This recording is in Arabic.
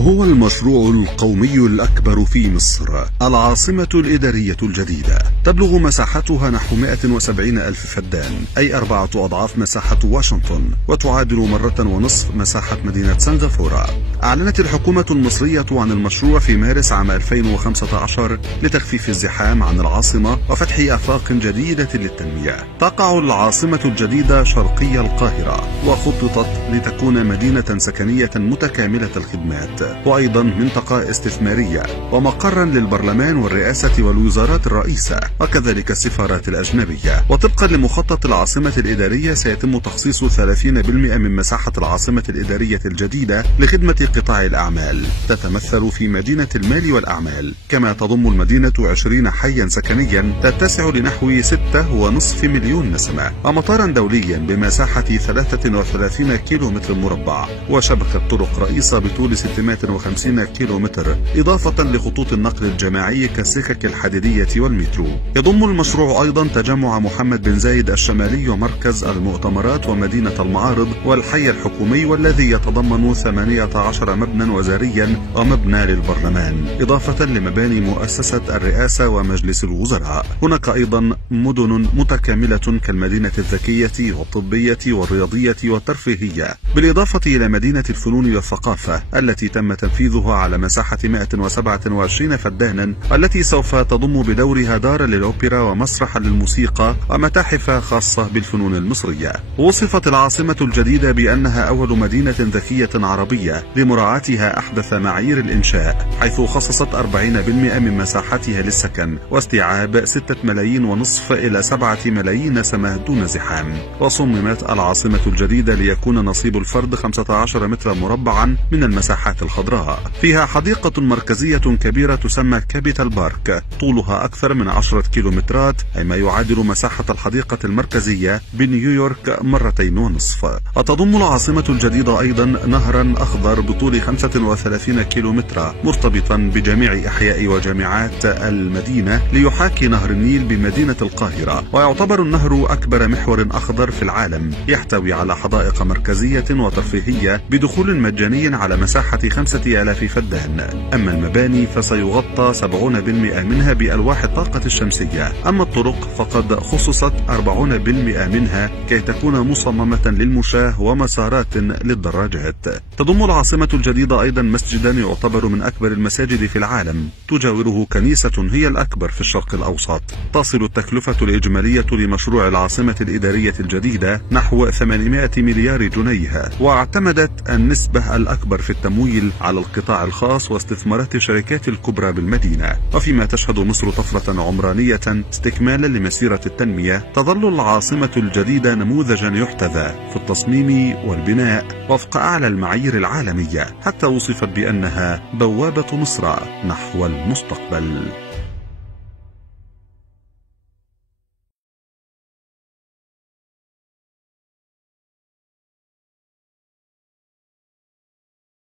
هو المشروع القومي الأكبر في مصر العاصمة الإدارية الجديدة. تبلغ مساحتها نحو 170 ألف فدان، أي 4 أضعاف مساحة واشنطن، وتعادل 1.5 مساحة مدينة سنغافورة. أعلنت الحكومة المصرية عن المشروع في مارس عام 2015 لتخفيف الزحام عن العاصمة وفتح آفاق جديدة للتنمية. تقع العاصمة الجديدة شرقي القاهرة، وخططت لتكون مدينة سكنية متكاملة الخدمات، وأيضا منطقة استثمارية ومقرا للبرلمان والرئاسة والوزارات الرئيسة وكذلك السفارات الأجنبية. وطبقا لمخطط العاصمة الإدارية سيتم تخصيص 30% من مساحة العاصمة الإدارية الجديدة لخدمة قطاع الأعمال، تتمثل في مدينة المال والأعمال، كما تضم المدينة 20 حيا سكنيا تتسع لنحو 6.5 مليون نسمة، ومطارا دوليا بمساحة 33 كيلومتر مربع، وشبكة طرق رئيسة بطول 650 كيلومتر، إضافة لخطوط النقل الجماعي كالسكك الحديدية والمترو. يضم المشروع أيضا تجمع محمد بن زايد الشمالي ومركز المؤتمرات ومدينة المعارض والحي الحكومي، والذي يتضمن 18 مبنى وزاريا ومبنى للبرلمان، إضافة لمباني مؤسسة الرئاسة ومجلس الوزراء. هناك أيضا مدن متكاملة كالمدينة الذكية والطبية والرياضية والترفيهية، بالإضافة إلى مدينة الفنون والثقافة التي تم تنفيذها على مساحة 127 فدانا، التي سوف تضم بدورها دارا للأوبرا ومسرحا للموسيقى ومتاحف خاصة بالفنون المصرية. وصفت العاصمة الجديدة بأنها أول مدينة ذكية عربية لمراعاتها أحدث معايير الإنشاء، حيث خصصت 40% من مساحتها للسكن واستيعاب 6.5 ملايين إلى 7 ملايين نسمة دون زحام. وصممت العاصمة الجديدة ليكون نصيب الفرد 15 مترا مربعا من المساحات الخضراء. فيها حديقة مركزية كبيرة تسمى كابيتال بارك، طولها أكثر من 10 كيلومترات، أي ما يعادل مساحة الحديقة المركزية بنيويورك 2.5 مرات. وتضم العاصمة الجديدة أيضا نهرا أخضر بطول 35 كيلومترا، مرتبطا بجميع أحياء وجامعات المدينة ليحاكي نهر النيل بمدينة القاهرة. ويعتبر النهر أكبر محور أخضر في العالم، يحتوي على حدائق مركزية وترفيهية بدخول مجاني على مساحة 5000 فدان. أما المباني فسيغطى 70% منها بألواح الطاقة الشمسية، أما الطرق فقد خصصت 40% منها كي تكون مصممة للمشاة ومسارات للدراجات. تضم العاصمة الجديدة أيضا مسجدا يعتبر من أكبر المساجد في العالم، تجاوره كنيسة هي الأكبر في الشرق الأوسط. تصل التكلفة الإجمالية لمشروع العاصمة الإدارية الجديدة نحو 800 مليار جنيه، واعتمدت النسبة الأكبر في التمويل على القطاع الخاص واستثمارات الشركات الكبرى بالمدينة. وفيما تشهد مصر طفرة عمرانية استكمالا لمسيرة التنمية، تظل العاصمة الجديدة نموذجا يحتذى في التصميم والبناء وفق أعلى المعايير العالمية، حتى وصفت بأنها بوابة مصر نحو المستقبل.